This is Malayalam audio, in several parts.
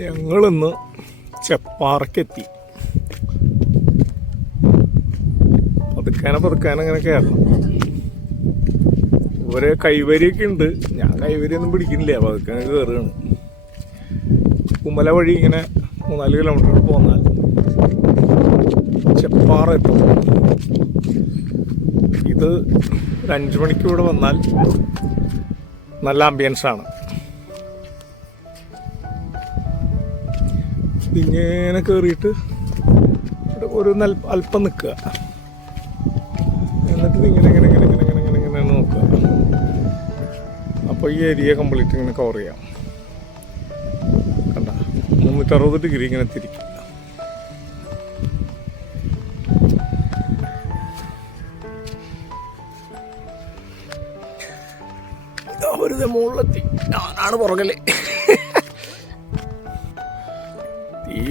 ഞങ്ങളിന്ന് ചെപ്പാറക്കെത്തി പതുക്കാനെ പതുക്കാനെ അങ്ങനെ കയറണം ഇവരെ കൈവരിയൊക്കെ ഉണ്ട്. ഞാൻ കൈവരിയൊന്നും പിടിക്കുന്നില്ല. പതുക്കാനെ കയറുകയാണ് കുമല വഴി ഇങ്ങനെ മൂന്നാൽ കിലോമീറ്റർ പോന്നാൽ ചെപ്പാറ എത്തും. ഇത് ഒരു അഞ്ച് മണിക്ക് ഇവിടെ വന്നാൽ നല്ല ആംബിയൻസ് ആണ് ഇങ്ങനെ കയറിയിട്ട് ഒരു നൽ അല്പം നിൽക്കുക. എന്നിട്ട് ഇങ്ങനെ ഇങ്ങനെ ഇങ്ങനെ ഇങ്ങനെ ഇങ്ങനെ ഇങ്ങനെ ഇങ്ങനെ നോക്കുക. അപ്പോൾ ഈ ഏരിയ കംപ്ലീറ്റ് ഇങ്ങനെ കവർ ചെയ്യാം. കണ്ട? മുന്നൂറ്ററുപത് ഡിഗ്രി ഇങ്ങനെ തിരിക്കും. ഒരു മുകളിലെത്തി. ഞാനാണ് പുറകൽ.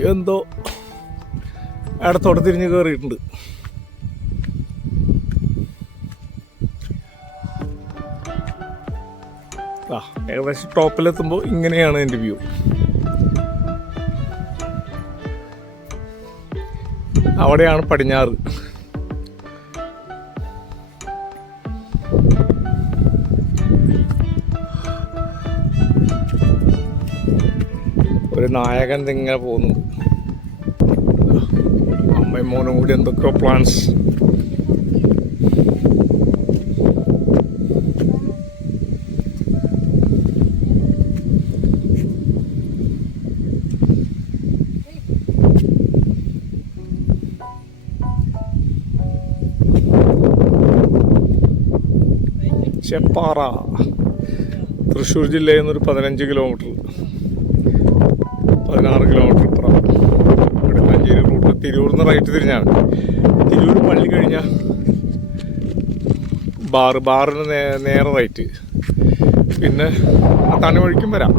എന്തോ ഇടത്തോടെ തിരിഞ്ഞ് കയറിയിട്ടുണ്ട് ആ ഏകദേശം ടോപ്പിലെത്തുമ്പോൾ ഇങ്ങനെയാണ് എന്റെ വ്യൂ. അവിടെയാണ് പടിഞ്ഞാറ്. ഒരു നായകൻ ഇങ്ങനെ പോകുന്നു. അമ്മയും മോനും കൂടി എന്തൊക്കെയോ പ്ലാൻസ് ചെപ്പാറ. തൃശ്ശൂർ ജില്ലയിൽ നിന്നൊരു പതിനഞ്ച് കിലോമീറ്റർ പതിനാറ് കിലോമീറ്റർ തിരൂരിൽ നിന്ന് റൈറ്റ് തിരിഞ്ഞാണ്. തിരൂർ പള്ളി കഴിഞ്ഞാൽ ബാറ് ബാറിന് നേരെ റൈറ്റ് പിന്നെ അത്താണി വഴിക്കും വരാം.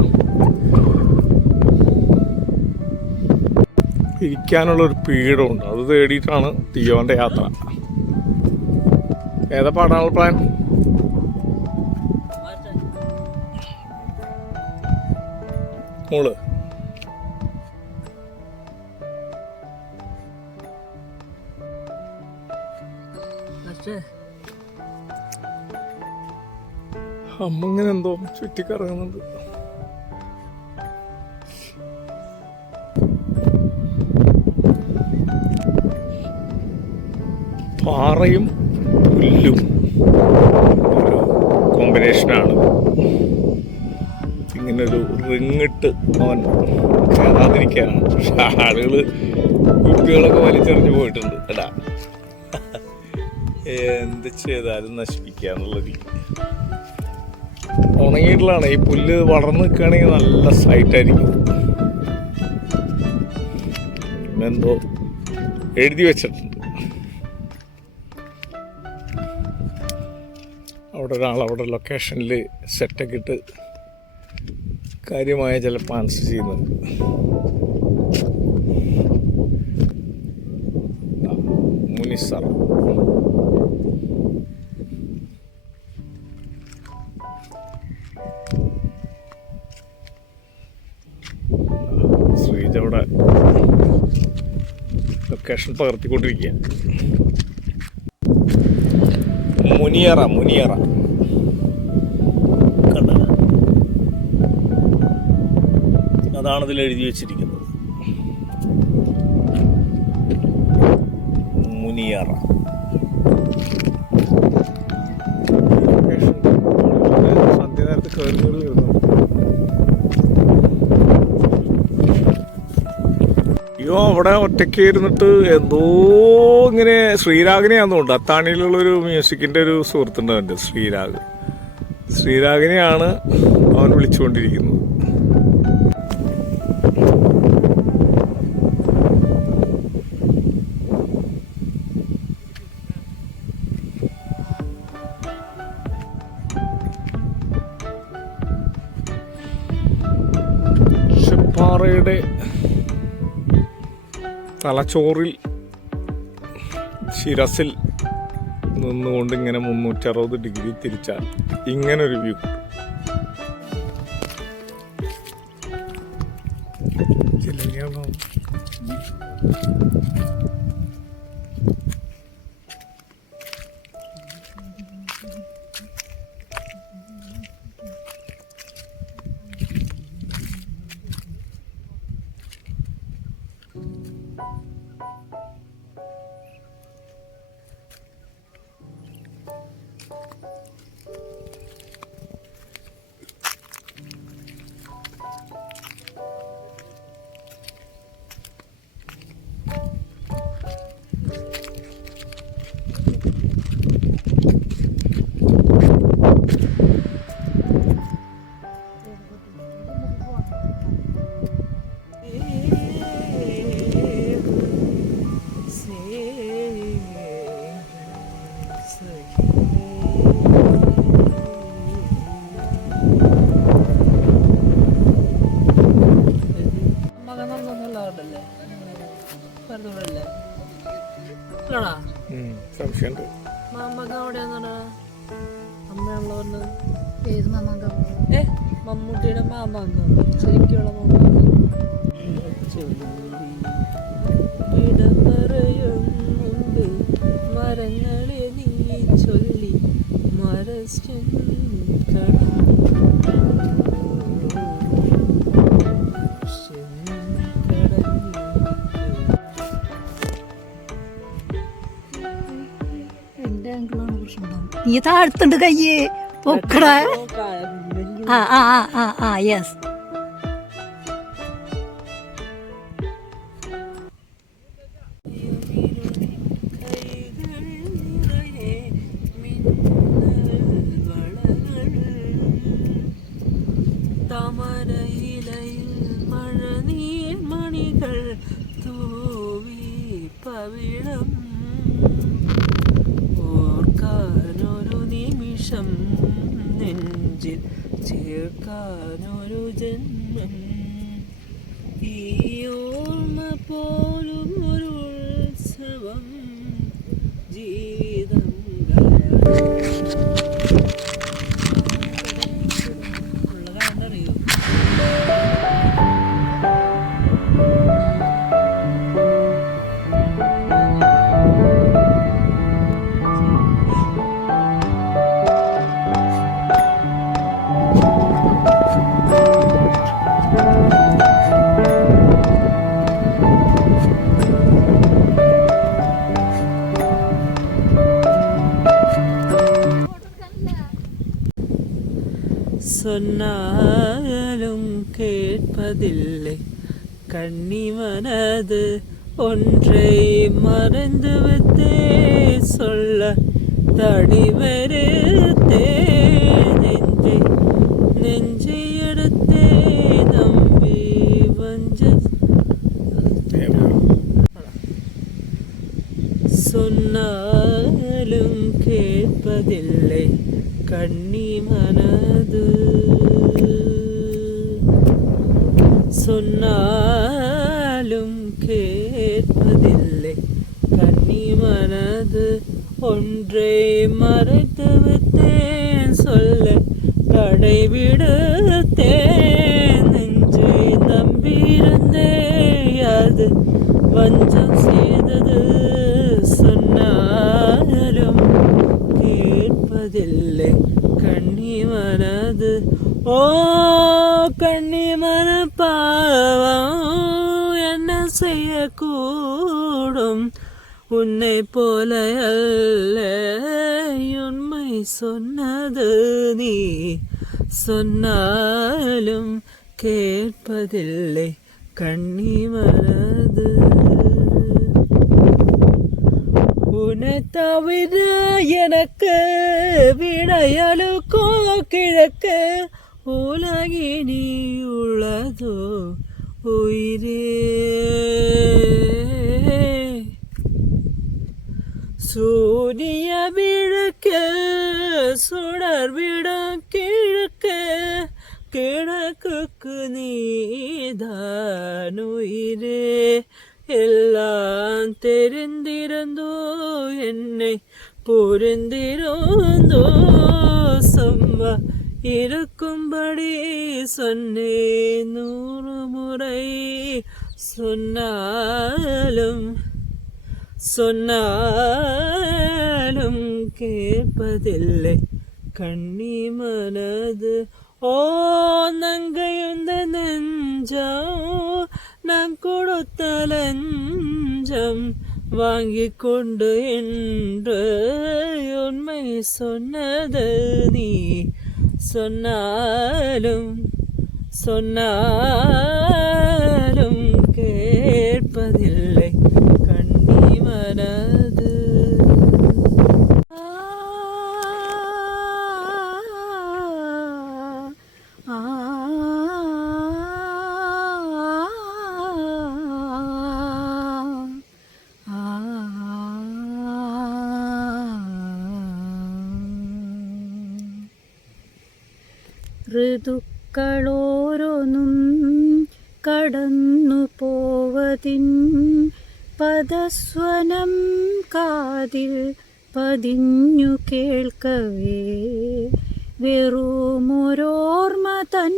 ഇരിക്കാനുള്ള ഒരു പീഠമുണ്ട് അത് തേടിയിട്ടാണ് തിയോന്റെ യാത്ര. ഏതാ പാടാനുള്ള പ്ലാൻ മോൾ. പക്ഷേ അമ്മ എന്തോ ചുറ്റിക്കറങ്ങുന്നുണ്ട്. പാറയും പുല്ലും ഒരു കോമ്പിനേഷനാണ്. ഇങ്ങനൊരു റിങ്ങിട്ട് അവൻ കയറാതിരിക്കാനാണ് പക്ഷെ ആളുകൾ കുട്ടികളൊക്കെ വലിച്ചെറിഞ്ഞു പോയിട്ടുണ്ട്. എടാ എന്ത് ചെയ്താലും നശിപ്പിക്കാന്നുള്ളത് ഉണങ്ങിയിട്ടുള്ളതാണ്. ഈ പുല്ല് വളർന്നു നിൽക്കുകയാണെങ്കിൽ നല്ല സൈറ്റായിരിക്കും എന്തോ എഴുതി വെച്ചിട്ടുണ്ട്. അവിടെ ഒരാൾ അവിടെ ലൊക്കേഷനിൽ സെറ്റൊക്കെ ഇട്ട് കാര്യമായ ചില പ്ലാൻസ് ചെയ്യുന്നുണ്ട്. ലൊക്കേഷൻ പകർത്തിക്കൊണ്ടിരിക്കുക മുനിയറ മുനിയറ. അതാണ് ഇതിൽ എഴുതി വെച്ചിരിക്കുന്നത്. മുനിയറ. സന്ധ്യ നേരത്ത് കയറുന്നത് വരുന്നുണ്ട് അയ്യോ അവിടെ ഒറ്റയ്ക്ക് ഇരുന്നിട്ട് എന്തോ ഇങ്ങനെ ശ്രീരാഗിനെയാണെന്നുണ്ട് അത്താണിയിലുള്ളൊരു മ്യൂസിക്കിന്റെ ഒരു സുഹൃത്തുണ്ട് അവന്റെ ശ്രീരാഗ്. ശ്രീരാഗിനെയാണ് അവൻ വിളിച്ചുകൊണ്ടിരിക്കുന്നത്. ചെപ്പാറയുടെ തലച്ചോറിൽ ശിരസിൽ നിന്നുകൊണ്ട് ഇങ്ങനെ മുന്നൂറ്ററുപത് ഡിഗ്രി തിരിച്ചാൽ ഇങ്ങനൊരു വ്യൂ നീ താഴ്ത്തുണ്ട് കയ്യേ. പൊക്കട. ആ ആ ആ ആ ആ യെസ് சொன்னாலும் கேட்பதில்லை. கண்ணிமனது ஒன்றை மறந்துவிட்டே சொல்ல தடிவருத்தே நெஞ்சை நெஞ்சை எடுத்தே நம்பி வஞ்ச சொன்னாலும் கேட்பதில்லை. கண்ணி மனது சொன்னாலும் கேட்பதில்லை. கண்ணி மனது ஒன்றை மறைத்து விட்டேன் சொல்ல கடைவிடுத்தேன் நெஞ்சை நம்பியிருந்தே அது வஞ்சம் செய்தது. கேட்பதில்லை கண்ணி மனது. ஓ கண்ணி மன பாவம் என்ன செய்யக்கூடும்? உன்னை போல அல்ல உண்மை சொன்னது நீ. சொன்னாலும் கேட்பதில்லை கண்ணி மனது. உன்னை தவிர எனக்கு விடையலுக்கோ கிழக்கு உலகினி உள்ளதோ உயிரே. சூரிய விளக்கு சுடர் விடம் கிழக்கு கிழக்குக்கு நீதான் உயிரே எல்லாம் தெரிந்திருந்தோ என்னை புரிந்திருந்தோ. சும்மா இருக்கும்படி சொன்னேன் நூறு முறை. சொன்னாலும் சொன்னாலும் கேட்பதில்லை. கண்ணி மனது ஓ நங்கையுந்த நெஞ்சோ நான் கொடுத்த லஞ்சம் வாங்கி கொண்டு என்று உண்மை சொன்னது நீ சொன்னாலும் சொன்னாலும் கேட்பதில்லை கண்ணி மனது. കടന്നു പോവതിൻ പദസ്വനം കാതിൽ പതിഞ്ഞു കേൾക്കവേ. വെറുമൊരോർമ്മ തൻ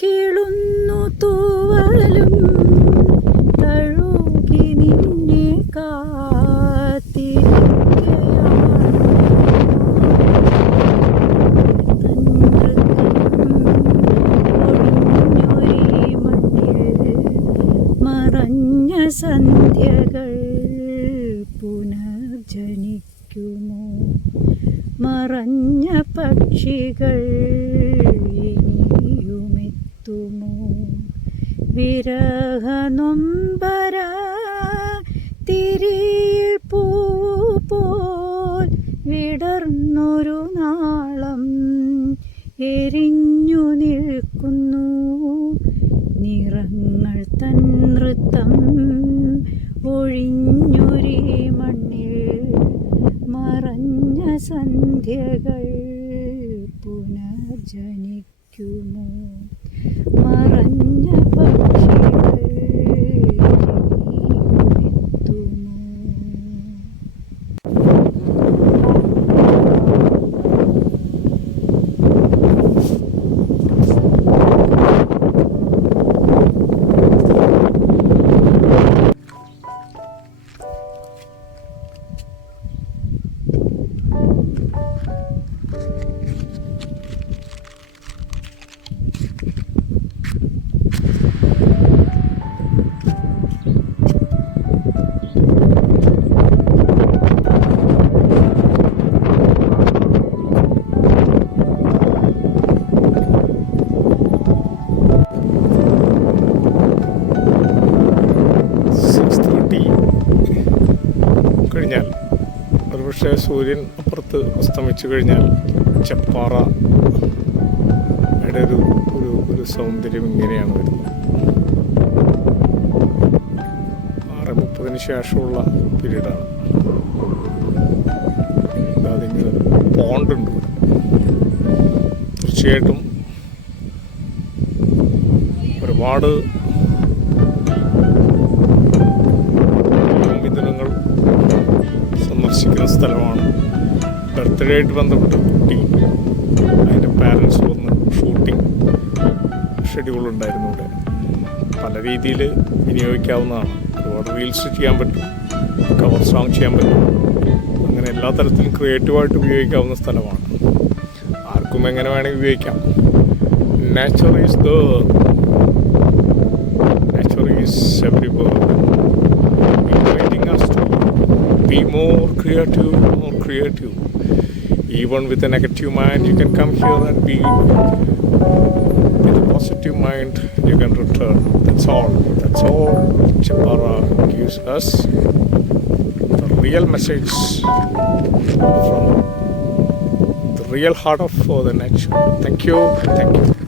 കേളുന്നു തൂവലും തഴുകി നിന്നെ മറഞ്ഞ സന്ധ്യകൾ പുനർജനിക്കുമോ? മറഞ്ഞ പക്ഷികൾ ഇനിയുമെത്തുമോ? വിരഹ നൊമ്പര തിരിയിൽ നൃത്തം ഒഴിഞ്ഞൊരി മണ്ണിൽ മറഞ്ഞ സന്ധ്യകൾ പുനർജനിക്കുമോ കഴിഞ്ഞാൽ. ഒരുപക്ഷെ സൂര്യൻ അപ്പുറത്ത് അസ്തമിച്ചു കഴിഞ്ഞാൽ ചപ്പാറ ഒരു ഒരു ഒരു സൗന്ദര്യം ഇങ്ങനെയാണ് വരുന്നത്. ആറ് മുപ്പതിന് ശേഷമുള്ള പീരീഡാണ്. അതിങ്ങനെ പോണ്ടുണ്ട്. തീർച്ചയായിട്ടും ഒരുപാട് സ്ഥലമാണ്. ബർത്ത്ഡേ ആയിട്ട് ബന്ധപ്പെട്ട കുട്ടി അതിന്റെ പാരൻസ് വന്ന് ഷൂട്ടിംഗ് ഷെഡ്യൂൾ ഉണ്ടായിരുന്നു ഇവിടെ പല രീതിയിൽ വിനിയോഗിക്കാവുന്നതാണ്. ഒരുപാട് റീൽസ് ചെയ്യാൻ പറ്റും കവർ സോങ് ചെയ്യാൻ പറ്റും. അങ്ങനെ എല്ലാ തരത്തിലും ക്രിയേറ്റീവായിട്ട് ഉപയോഗിക്കാവുന്ന സ്ഥലമാണ്. ആർക്കും എങ്ങനെ വേണമെങ്കിൽ ഉപയോഗിക്കാം. Natural is the natural is every inviting more creative, more creative. Even with a negative mind, you can come here and be with a positive mind. You can return. That's all. That's all. Chapara gives us the real message from the real heart of uh, the nature. Thank you. Thank you.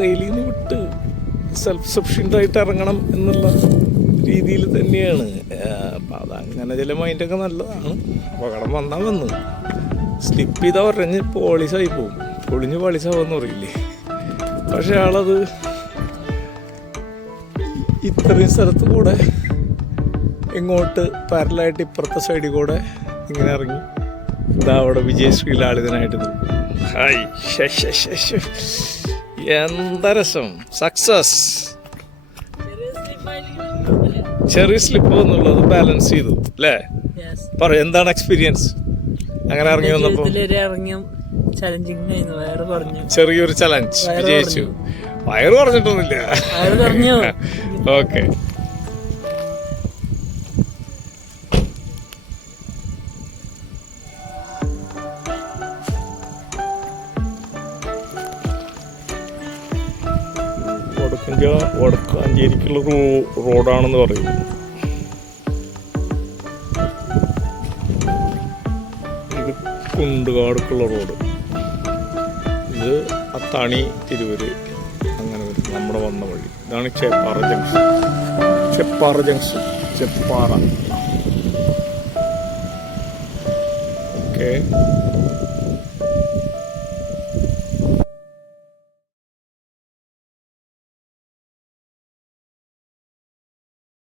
റെയിലിൽ നിന്ന് വിട്ട് സെൽഫ് സഫിഷ്യന്റ് ആയിട്ട് ഇറങ്ങണം എന്നുള്ള രീതിയിൽ തന്നെയാണ്. അപ്പം അതങ്ങനെ ചില മൈൻഡൊക്കെ നല്ലതാണ്. അപകടം വന്നാൽ വന്നു. സ്ലിപ്പ് ചെയ്താൽ പറഞ്ഞ് പോളിസായി പോകും പൊളിഞ്ഞ് പോളിസാവെന്ന് പറയില്ലേ? പക്ഷെ ആളത് ഇത്രയും സ്ഥലത്ത് കൂടെ ഇങ്ങോട്ട് പാരലായിട്ട് ഇപ്പുറത്തെ സൈഡിൽ കൂടെ ഇങ്ങനെ ഇറങ്ങി. ഇതാ അവിടെ വിജയശ്രീ ലാളിതനായിട്ട് ഹായ്. എന്താ രസം? സക്സസ് ചെറിയ സ്ലിപ്പ് എന്നുള്ളത് ബാലൻസ് ചെയ്തു അല്ലേ? പറ എന്താണ് എക്സ്പീരിയൻസ് അങ്ങനെ ഇറങ്ങി വന്നപ്പോ? ചെറിയൊരു ചലഞ്ച് വിജയിച്ചു. വയറ് പറഞ്ഞിട്ടൊന്നുമില്ല ഓക്കെ റോ- റോഡാണെന്ന് പറയും. ഇത് കുണ്ടുകാടുക്കുള്ള റോഡ്. ഇത് അത്താണി തിരുവര് അങ്ങനെ വരും. നമ്മുടെ വന്ന വഴി. ഇതാണ് Cheppara junction. Cheppara junction. Cheppara. Okay.